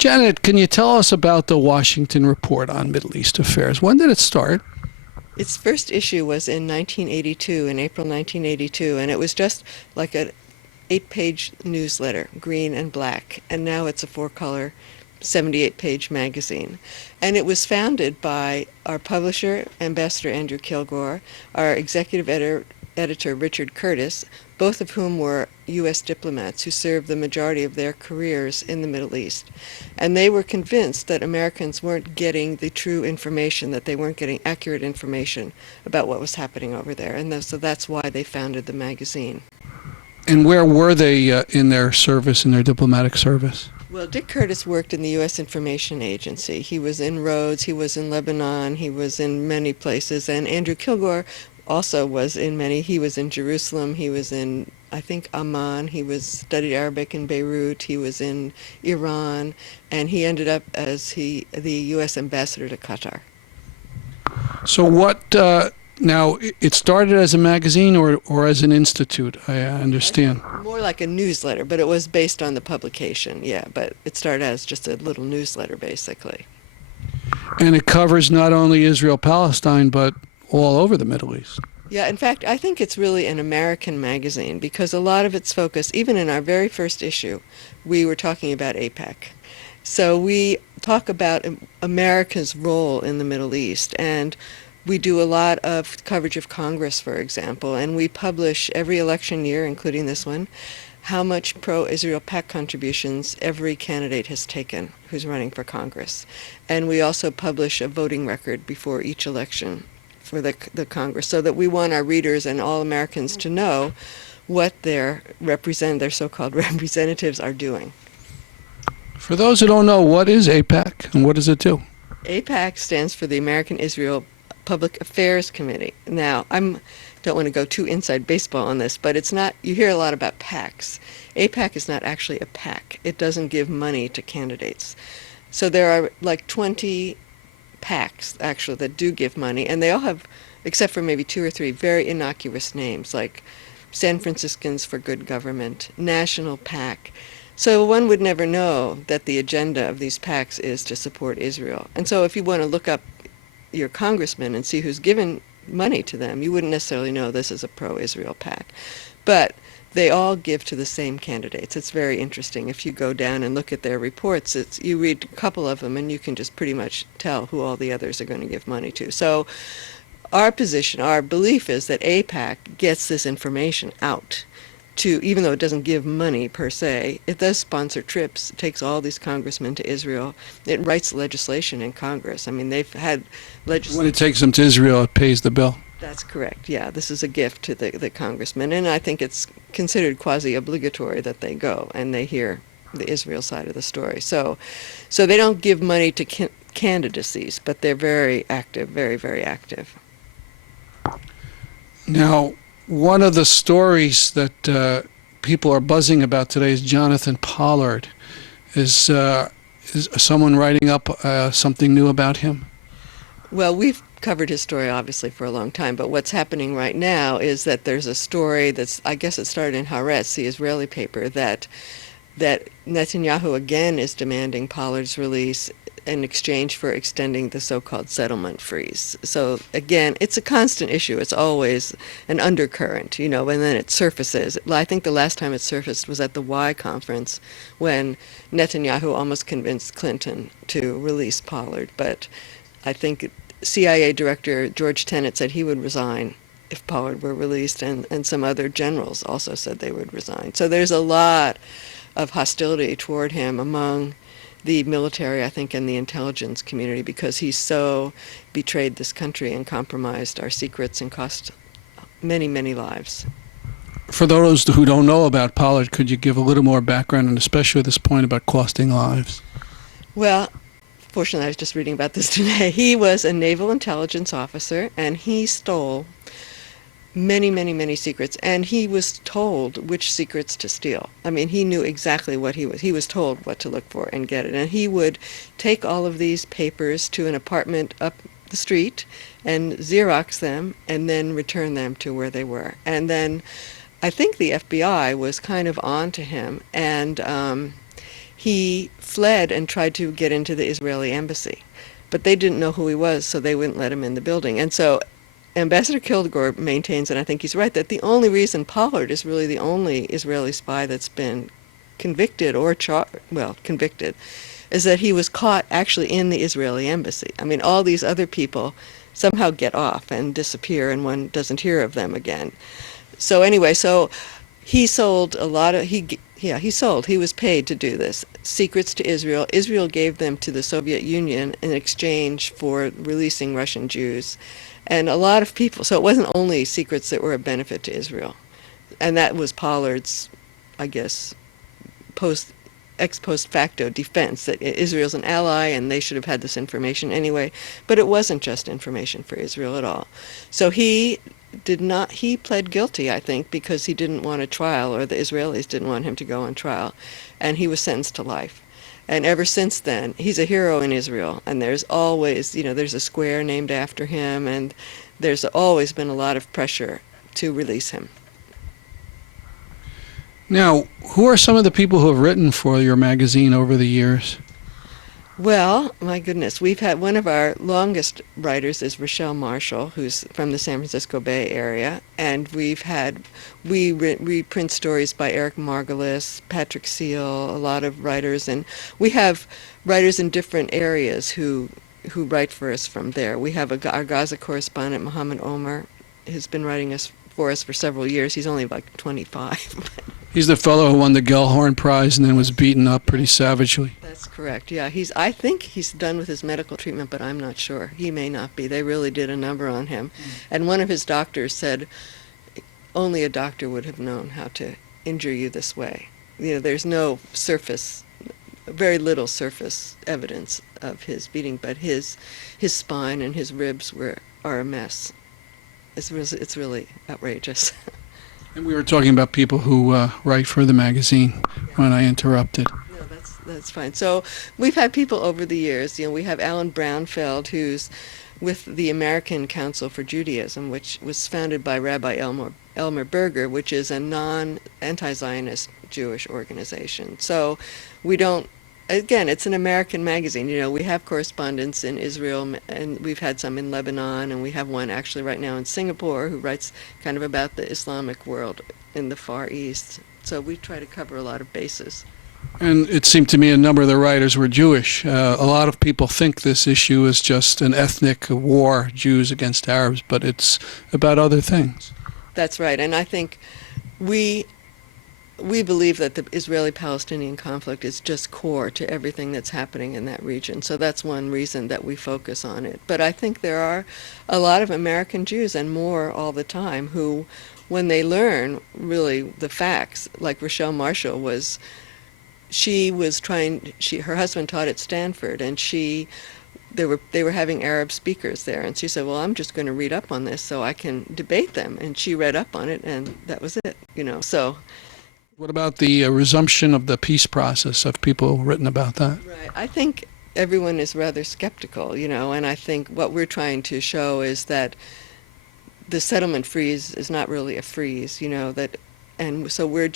Janet, can you tell us about the Washington Report on Middle East Affairs? When did it start? Its first issue was in 1982, in April 1982, and it was just like an 8-page newsletter, green and black, and now it's a 4-color 78-page magazine. And it was founded by our publisher, Ambassador Andrew Kilgore, our editor Richard Curtis, both of whom were U.S. diplomats who served the majority of their careers in the Middle East. And they were convinced that Americans weren't getting the true information, that they weren't getting accurate information about what was happening over there. And so that's why they founded the magazine. And where were they in their service, in their diplomatic service? Well, Dick Curtis worked in the U.S. Information Agency. He was in Rhodes, he was in Lebanon, he was in many places. And Andrew Kilgore also was in many. He was in Jerusalem, he was in, I think, Amman, he studied Arabic in Beirut, he was in Iran, and he ended up as the U.S. ambassador to Qatar. So now it started as a magazine or as an institute, I understand. More like a newsletter, but it was based on the publication, yeah. But it started as just a little newsletter, basically. And it covers not only Israel-Palestine, but all over the Middle East. Yeah, in fact, I think it's really an American magazine because a lot of its focus, even in our very first issue, we were talking about AIPAC. So we talk about America's role in the Middle East, and we do a lot of coverage of Congress, for example, and we publish every election year, including this one, how much pro-Israel PAC contributions every candidate has taken who's running for Congress. And we also publish a voting record before each election for the Congress, so that we want our readers and all Americans to know what their so-called representatives are doing. For those who don't know, what is AIPAC and what does it do? AIPAC stands for the American Israel Public Affairs Committee. Now, I don't want to go too inside baseball on this, but it's not, you hear a lot about PACs. AIPAC is not actually a PAC. It doesn't give money to candidates. So there are like 20 PACs, actually, that do give money, and they all have, except for maybe 2 or 3, very innocuous names, like San Franciscans for Good Government, National PAC. So one would never know that the agenda of these PACs is to support Israel. And so if you want to look up your congressman and see who's given money to them, you wouldn't necessarily know this is a pro-Israel PAC. But they all give to the same candidates. It's very interesting. If you go down and look at their reports, you read a couple of them and you can just pretty much tell who all the others are going to give money to. So our position, our belief is that AIPAC gets this information out to, even though it doesn't give money per se, it does sponsor trips. It takes all these congressmen to Israel. It writes legislation in Congress. I mean, they've had legislation. When it takes them to Israel, it pays the bill. That's correct, yeah. This is a gift to the congressmen, and I think it's considered quasi-obligatory that they go and they hear the Israel side of the story. So they don't give money to candidacies, but they're very active, very, very active. Now, one of the stories that people are buzzing about today is Jonathan Pollard. Is someone writing up something new about him? Well, we've covered his story obviously for a long time, but what's happening right now is that there's a story that's, I guess it started in Haaretz, the Israeli paper, that Netanyahu again is demanding Pollard's release in exchange for extending the so-called settlement freeze. So again, it's a constant issue. It's always an undercurrent, and then it surfaces. I think the last time it surfaced was at the Y conference when Netanyahu almost convinced Clinton to release Pollard. But I think CIA Director George Tenet said he would resign if Pollard were released, and some other generals also said they would resign. So there's a lot of hostility toward him among the military, I think, and the intelligence community, because he's so betrayed this country and compromised our secrets and cost many, many lives. For those who don't know about Pollard, could you give a little more background, and especially this point about costing lives? Well, fortunately, I was just reading about this today. He was a naval intelligence officer, and he stole many, many, many secrets, and he was told which secrets to steal. I mean, he knew exactly what he was told what to look for and get it. And he would take all of these papers to an apartment up the street and Xerox them and then return them to where they were. And then I think the FBI was kind of on to him, and he fled and tried to get into the Israeli embassy. But they didn't know who he was, so they wouldn't let him in the building. And so Ambassador Kilgore maintains, and I think he's right, that the only reason Pollard is really the only Israeli spy that's been convicted or convicted, is that he was caught actually in the Israeli embassy. I mean, all these other people somehow get off and disappear, and one doesn't hear of them again. So anyway, so he sold a lot of, he was paid to do this. Secrets to Israel. Israel gave them to the Soviet Union in exchange for releasing Russian Jews. And a lot of people, so it wasn't only secrets that were of benefit to Israel. And that was Pollard's, I guess, ex post facto defense, that Israel's an ally and they should have had this information anyway. But it wasn't just information for Israel at all. So he pled guilty, I think, because he didn't want a trial, or the Israelis didn't want him to go on trial. And he was sentenced to life. And ever since then, he's a hero in Israel. And there's always, there's a square named after him, and there's always been a lot of pressure to release him. Now, who are some of the people who have written for your magazine over the years? Well, my goodness, we've had one of our longest writers is Rochelle Marshall, who's from the San Francisco Bay Area, and we print stories by Eric Margolis, Patrick Seal, a lot of writers, and we have writers in different areas who write for us from there. We have our Gaza correspondent, Mohammed Omer, who's been writing for us for several years. He's only like 25. He's the fellow who won the Gellhorn Prize and then was beaten up pretty savagely. That's correct. Yeah, I think he's done with his medical treatment, but I'm not sure. He may not be. They really did a number on him. And one of his doctors said only a doctor would have known how to injure you this way. There's no very little surface evidence of his beating, but his spine and his ribs are a mess. It's really outrageous. And we were talking about people who write for the magazine when I interrupted. No, that's fine. So we've had people over the years. We have Alan Brownfeld, who's with the American Council for Judaism, which was founded by Rabbi Elmer Berger, which is a non-anti-Zionist Jewish organization. So we don't. Again, it's an American magazine. We have correspondents in Israel, and we've had some in Lebanon, and we have one actually right now in Singapore who writes kind of about the Islamic world in the Far East. So we try to cover a lot of bases. And it seemed to me a number of the writers were Jewish. A lot of people think this issue is just an ethnic war, Jews against Arabs, but it's about other things. That's right, and I think we believe that the Israeli-Palestinian conflict is just core to everything that's happening in that region. So that's one reason that we focus on it. But I think there are a lot of American Jews, and more all the time, who, when they learn really the facts, like Rochelle Marshall was, her husband taught at Stanford, and they were having Arab speakers there, and she said, well, I'm just going to read up on this so I can debate them. And she read up on it, and that was it, so. What about the resumption of the peace process? Have people written about that? Right. I think everyone is rather skeptical, and I think what we're trying to show is that the settlement freeze is not really a freeze, and so we're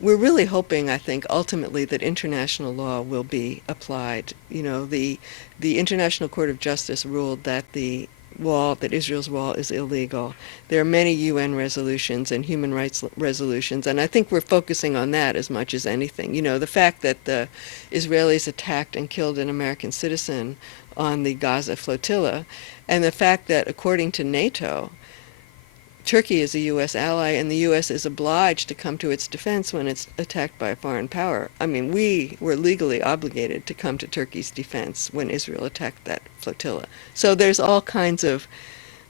really hoping, I think, ultimately that international law will be applied. The International Court of Justice ruled that that Israel's wall is illegal. There are many UN resolutions and human rights resolutions, and I think we're focusing on that as much as anything. The fact that the Israelis attacked and killed an American citizen on the Gaza flotilla, and the fact that, according to NATO, Turkey is a U.S. ally, and the U.S. is obliged to come to its defense when it's attacked by a foreign power. I mean, we were legally obligated to come to Turkey's defense when Israel attacked that flotilla. So there's all kinds of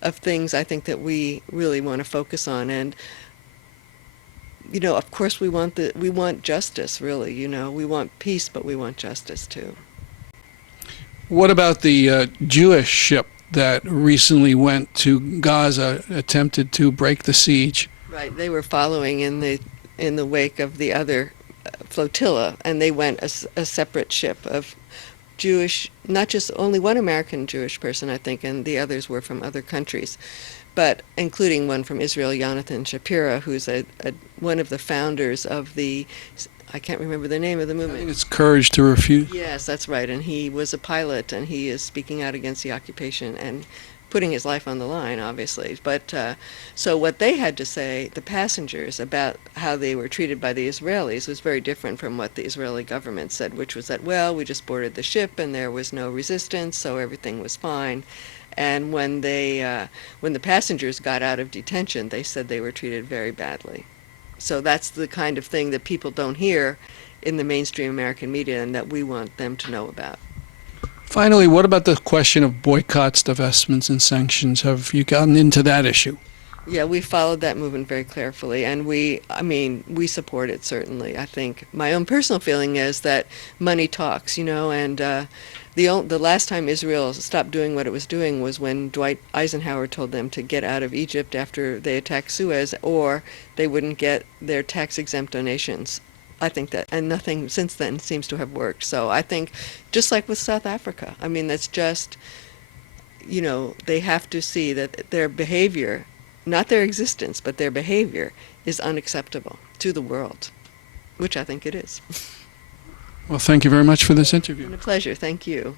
things, I think, that we really want to focus on. And, of course, we want justice, really. We want peace, but we want justice, too. What about the Jewish ship that recently went to Gaza, attempted to break the siege? Right, they were following in the wake of the other flotilla, and they went a separate ship of Jewish, not just only one American Jewish person, I think, and the others were from other countries. but including one from Israel, Jonathan Shapira, who's one of the founders of the, I can't remember the name of the I think movement. it's Courage to Refuse. Yes, that's right. And he was a pilot, and he is speaking out against the occupation and putting his life on the line, obviously. But so what they had to say, the passengers, about how they were treated by the Israelis was very different from what the Israeli government said, which was that, well, we just boarded the ship and there was no resistance, so everything was fine. And when the passengers got out of detention, they said they were treated very badly. So that's the kind of thing that people don't hear in the mainstream American media and that we want them to know about. Finally, what about the question of boycotts, divestments, and sanctions? Have you gotten into that issue? Yeah, we followed that movement very carefully, and we support it, certainly. I think my own personal feeling is that money talks, and the last time Israel stopped doing what it was doing was when Dwight Eisenhower told them to get out of Egypt after they attacked Suez, or they wouldn't get their tax-exempt donations. I think that, and nothing since then seems to have worked. So I think, just like with South Africa, that's just, they have to see that their behavior, not their existence, but their behavior is unacceptable to the world, which I think it is. Well, thank you very much for this interview. It's been a pleasure. Thank you.